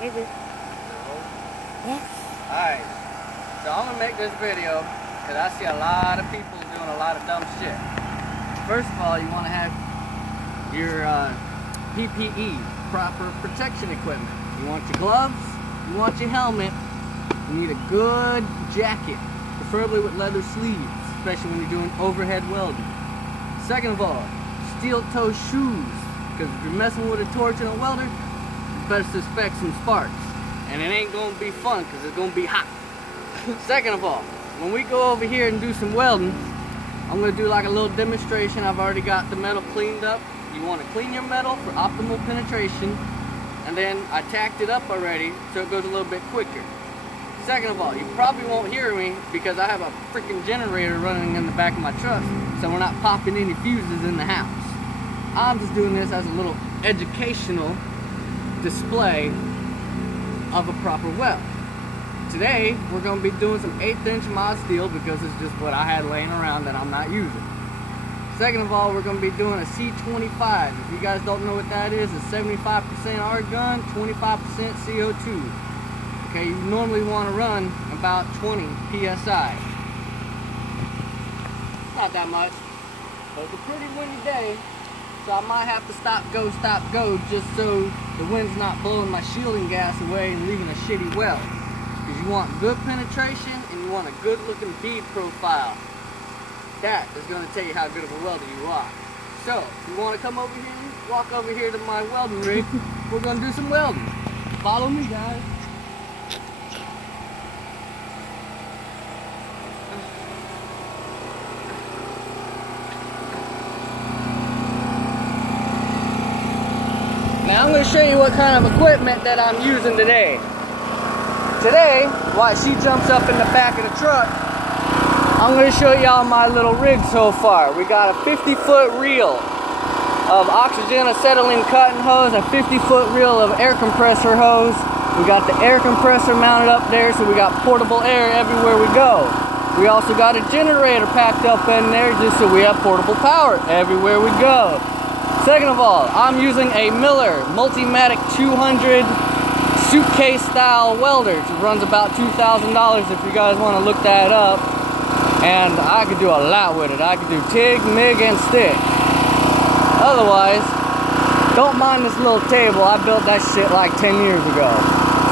Maybe. Yes. Alright, so I'm gonna make this video because I see a lot of people doing a lot of dumb shit. First of all, you want to have your P.P.E, proper protection equipment. You want your gloves, you want your helmet, you need a good jacket, preferably with leather sleeves, especially when you're doing overhead welding. Second of all, steel toe shoes, because if you're messing with a torch and a welder, you better suspect some sparks. And it ain't gonna be fun because it's gonna be hot. Second of all, when we go over here and do some welding, I'm gonna do like a little demonstration. I've already got the metal cleaned up. You want to clean your metal for optimal penetration, and then I tacked it up already so it goes a little bit quicker. Second of all, you probably won't hear me because I have a freaking generator running in the back of my truck, so we're not popping any fuses in the house. I'm just doing this as a little educational display of a proper weld. Today, we're going to be doing some 1/8 inch mod steel because it's just what I had laying around that I'm not using. Second of all, we're going to be doing a C25. If you guys don't know what that is, it's 75% argon, 25% CO2. Okay, you normally want to run about 20 PSI. Not that much, but it's a pretty windy day, so I might have to stop, go, just so the wind's not blowing my shielding gas away and leaving a shitty weld. Because you want good penetration and you want a good looking bead profile. That is going to tell you how good of a welder you are. So, if you want to come over here, walk over here to my welding rig, we're going to do some welding. Follow me, guys. Now I'm going to show you what kind of equipment that I'm using today. Today, while she jumps up in the back of the truck, I'm going to show y'all my little rig so far. We got a 50-foot reel of oxygen acetylene cutting hose, a 50-foot reel of air compressor hose. We got the air compressor mounted up there, so we got portable air everywhere we go. We also got a generator packed up in there just so we have portable power everywhere we go. Second of all, I'm using a Miller Multimatic 200 suitcase style welder. It runs about $2,000 if you guys want to look that up. And I could do a lot with it. I could do TIG, MIG, and stick. Otherwise, don't mind this little table. I built that shit like 10 years ago.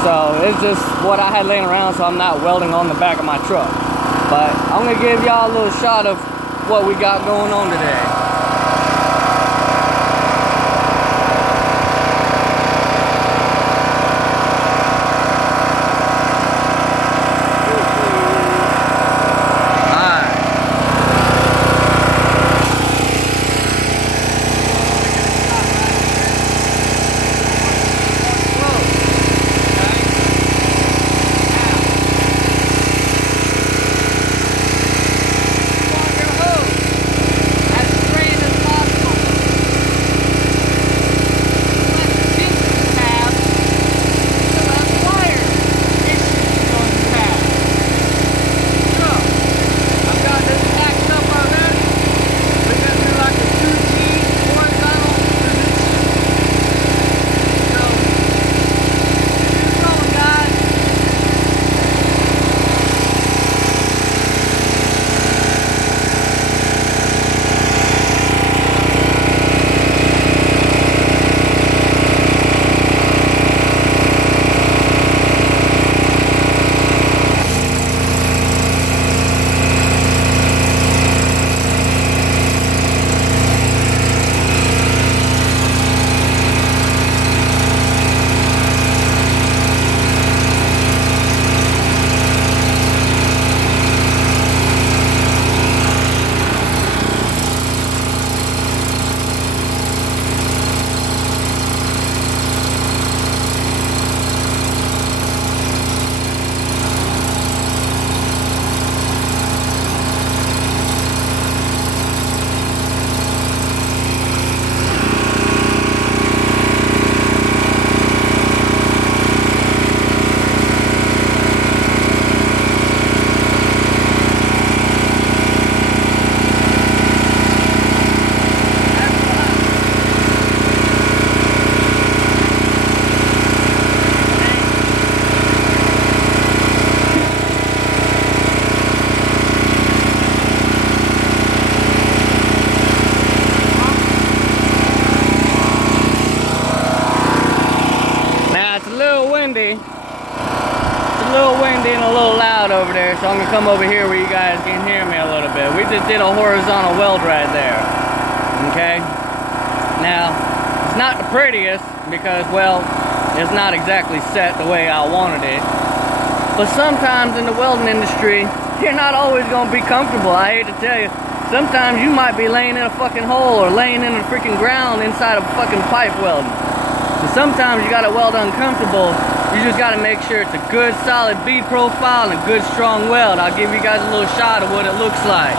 So it's just what I had laying around, so I'm not welding on the back of my truck. But I'm going to give y'all a little shot of what we got going on today. windy. It's a little windy and a little loud over there, so I'm gonna come over here where you guys can hear me a little bit. We just did a horizontal weld right there. Okay? Now, it's not the prettiest because, well, it's not exactly set the way I wanted it. But sometimes in the welding industry, you're not always gonna be comfortable. I hate to tell you. Sometimes you might be laying in a fucking hole or laying in the freaking ground inside of fucking pipe welding. So sometimes you gotta weld uncomfortable. You just gotta make sure it's a good solid bead profile and a good strong weld. I'll give you guys a little shot of what it looks like.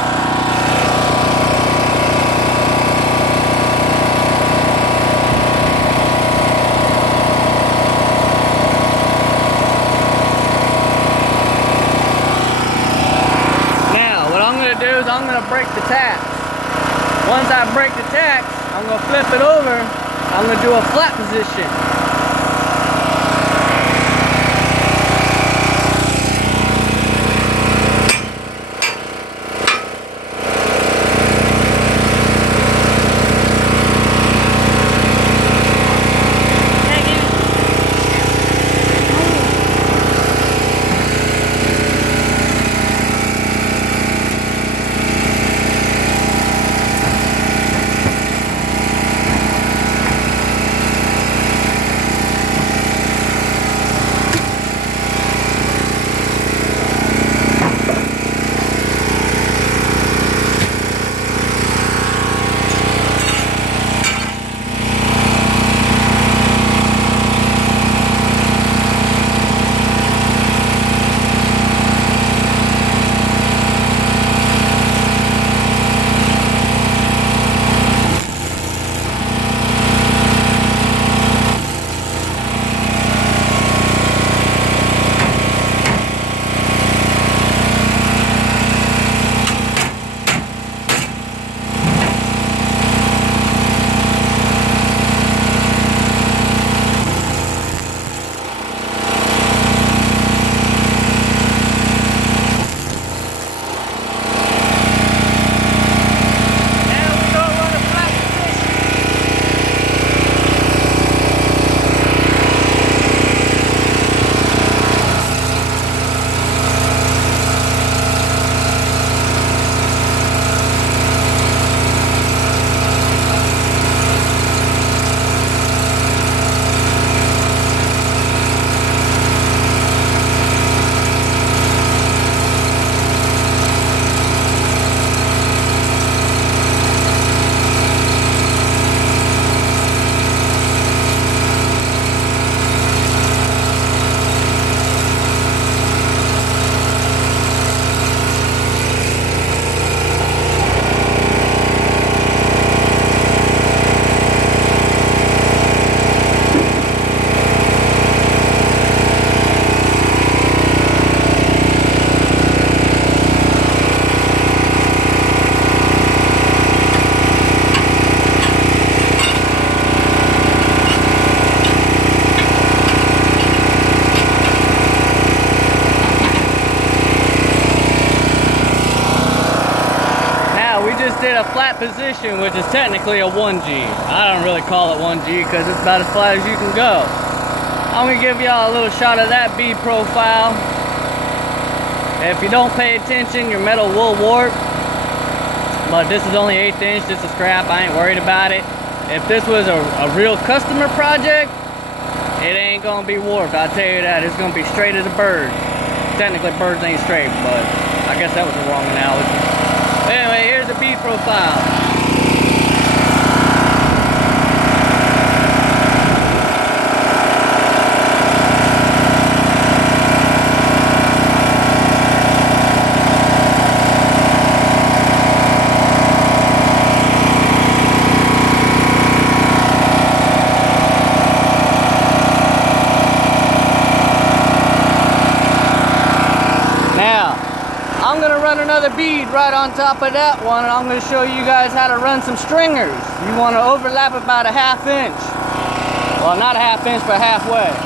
I'm going to break the tacks. Once I break the tacks, I'm going to flip it over. I'm going to do a flat position. Did a flat position, which is technically a 1G. I don't really call it 1G because it's about as flat as you can go. I'm gonna give y'all a little shot of that bead profile. If you don't pay attention, your metal will warp. But this is only 1/8 inch, this is scrap, I ain't worried about it. If this was a real customer project, it ain't gonna be warped, I'll tell you that. It's gonna be straight as a bird. Technically birds ain't straight, but I guess that was the wrong analogy. Anyway, here's the bead profile. I'm going to run another bead right on top of that one, and I'm going to show you guys how to run some stringers. You want to overlap about a 1/2 inch. Well, not a 1/2 inch, but halfway.